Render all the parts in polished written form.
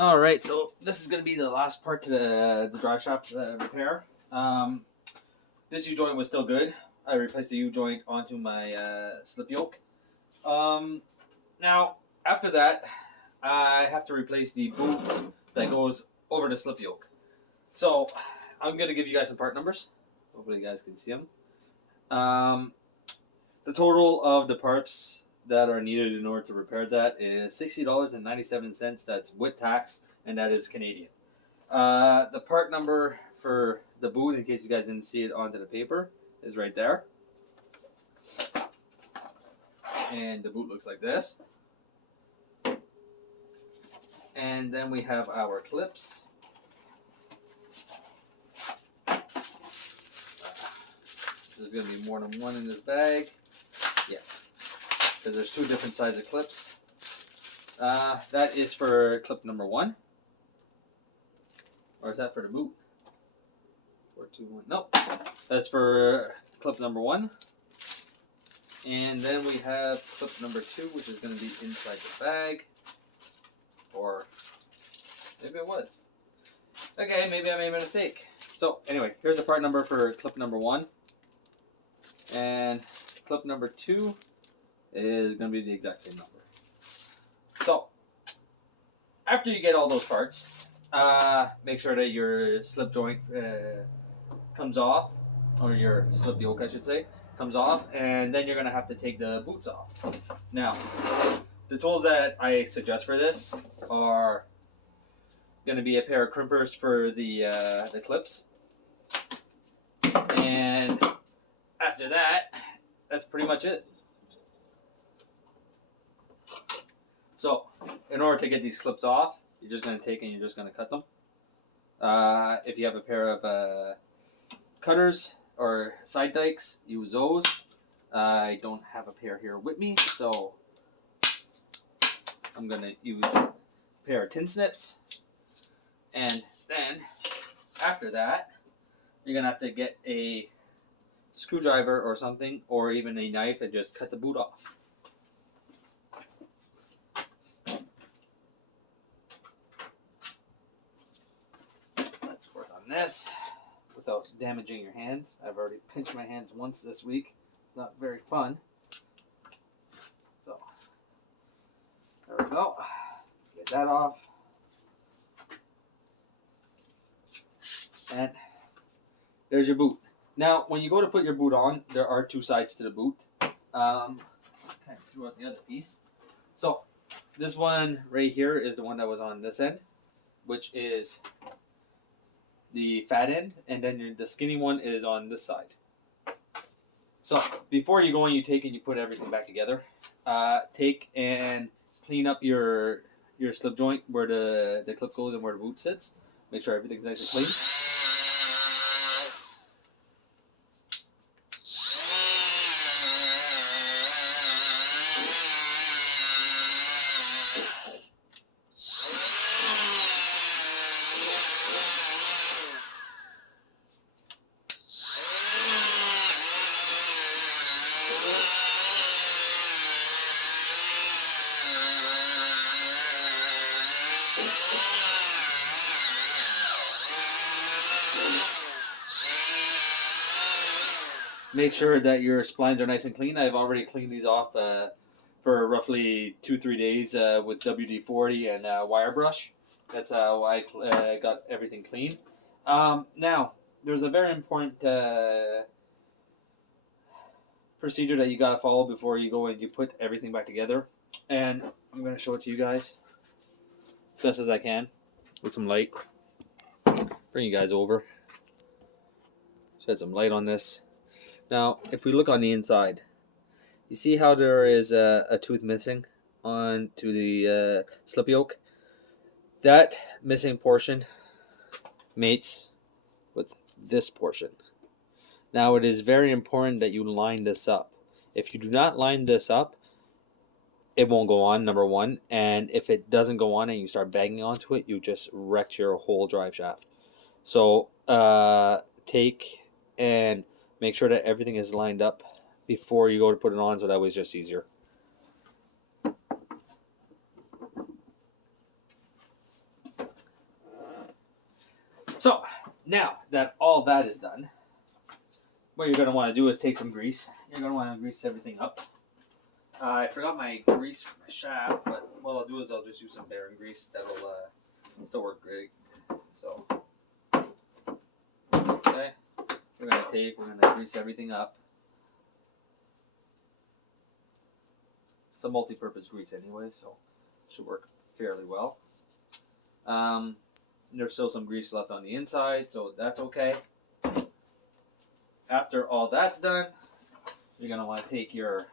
Alright, so this is going to be the last part to the drive shaft repair. This U-joint was still good. I replaced the U-joint onto my slip yoke. Now, after that, I have to replace the boot that goes over the slip yoke. So, I'm going to give you guys some part numbers. Hopefully you guys can see them. The total of the parts that are needed in order to repair that is $60.97. That's with tax, and that is Canadian. The part number for the boot, in case you guys didn't see it onto the paper, is right there. And the boot looks like this. And then we have our clips. There's going to be more than one in this bag. Yeah. Because there's two different sizes of clips. That is for clip number 1. Or is that for the boot? 4, 2, 1. Nope. That's for clip number 1. And then we have clip number 2, which is going to be inside the bag. Or maybe it was. Okay, maybe I made a mistake. So anyway, here's the part number for clip number 1. And clip number 2 is going to be the exact same number. So, after you get all those parts, make sure that your slip joint comes off, or your slip yoke, I should say, comes off, and then you're going to have to take the boots off. Now, the tools that I suggest for this are going to be a pair of crimpers for the clips, and after that, that's pretty much it. So, in order to get these clips off, you're just going to take and you're just going to cut them. If you have a pair of cutters or side dikes, use those. I don't have a pair here with me, so I'm going to use a pair of tin snips. And then, after that, you're going to have to get a screwdriver or something, or even a knife, and just cut the boot off. Let's work on this without damaging your hands. I've already pinched my hands once this week. It's not very fun. So, there we go. Let's get that off. And there's your boot. Now, when you go to put your boot on, there are two sides to the boot. Kind of threw out the other piece. So, this one right here is the one that was on this end, which is the fat end, and then the skinny one is on this side. So, before you go and you take and you put everything back together, take and clean up your slip joint where the clip goes and where the boot sits. Make sure everything's nice and clean. Make sure that your splines are nice and clean. I've already cleaned these off for roughly 2-3 days with WD-40 and wire brush. That's how I got everything clean. Now, there's a very important procedure that you gotta follow before you go and you put everything back together. And I'm gonna show it to you guys as best as I can with some light. Bring you guys over. Shed some light on this. Now, if we look on the inside, you see how there is a tooth missing onto the slip yoke? That missing portion mates with this portion. Now, it is very important that you line this up. If you do not line this up, it won't go on, number one. And if it doesn't go on and you start banging onto it, you just wrecked your whole drive shaft. So, take and make sure that everything is lined up before you go to put it on, so that way it's just easier. Now that all that is done, what you're going to want to do is take some grease. You're going to want to grease everything up. I forgot my grease for my shaft, but what I'll do is I'll just use some bearing grease. That'll still work great. So, okay, we're going to grease everything up. It's a multi-purpose grease anyway, so it should work fairly well. There's still some grease left on the inside, so that's okay. After all that's done, you're going to want to take your,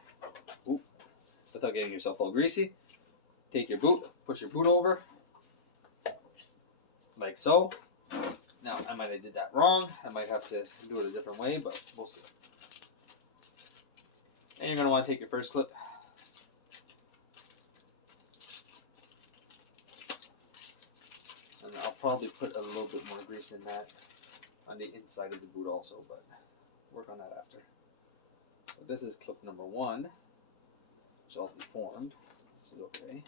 without getting yourself all greasy, take your boot, push your boot over, like so. Now, I might have did that wrong. I might have to do it a different way, but we'll see. And you're going to want to take your first clip. And I'll probably put a little bit more grease in that on the inside of the boot also, but work on that after. So this is clip number 1, which all deformed, which is okay.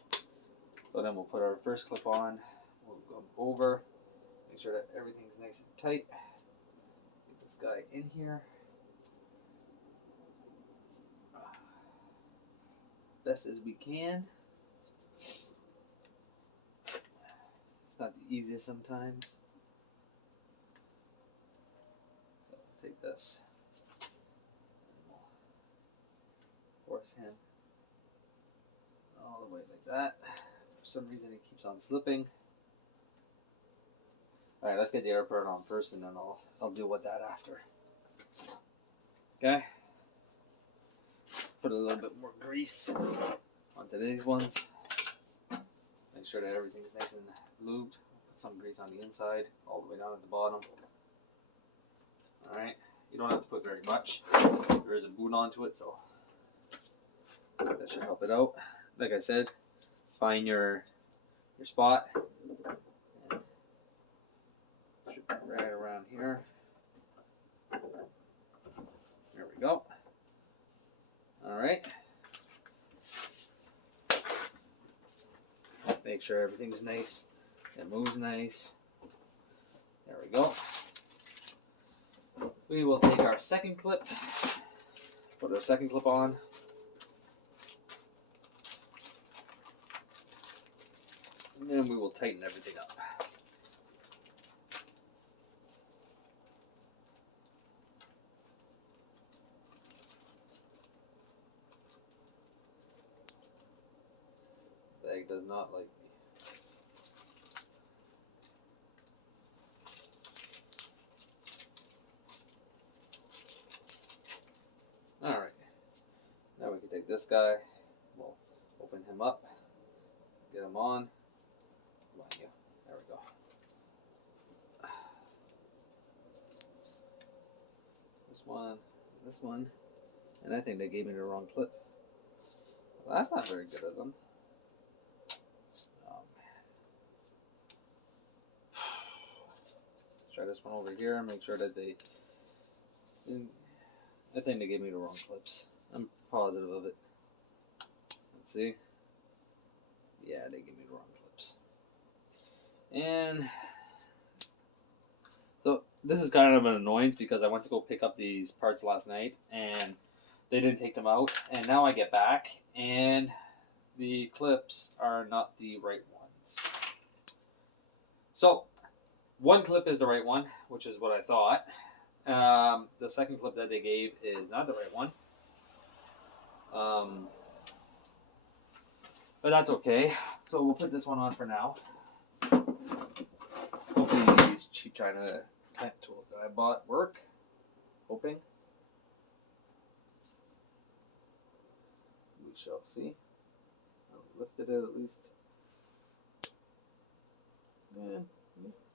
So then we'll put our first clip on, we'll go over, make sure that everything's nice and tight. Get this guy in here. Best as we can. It's not the easiest sometimes. So let's take this. Force him all the way like that. For some reason it keeps on slipping. Alright, let's get the air part on first and then I'll deal with that after. Okay. Let's put a little bit more grease onto these ones. Make sure that everything's nice and lubed. Put some grease on the inside, all the way down at the bottom. Alright. You don't have to put very much. There is a boot onto it, so that should help it out. Like I said, find your spot. And should be right around here. There we go. Alright. Make sure everything's nice. It moves nice. There we go. We will take our second clip. Put our second clip on. And then we will tighten everything up. The bag does not like me. Alright. Now we can take this guy. We'll open him up. Get him on. Come on, you. There we go. This one, and I think they gave me the wrong clip. Well, that's not very good of them. Oh man. Let's try this one over here. Make sure that I think they gave me the wrong clips. I'm positive of it. Let's see. Yeah, they gave me the wrong clips. And so this is kind of an annoyance because I went to go pick up these parts last night and they didn't take them out. And now I get back and the clips are not the right ones. So one clip is the right one, which is what I thought. The second clip that they gave is not the right one. But that's okay. So we'll put this one on for now. Hopefully these cheap China clamp tools that I bought work. Hoping. We shall see. I lifted it at least. Yeah,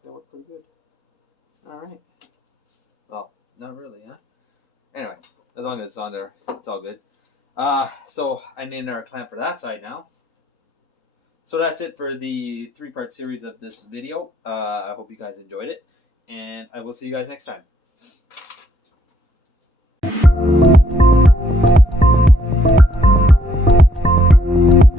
that worked pretty good. Alright. Well, not really, huh? Anyway, as long as it's on there, it's all good. So I need another clamp for that side now. So that's it for the 3-part series of this video. I hope you guys enjoyed it, and I will see you guys next time.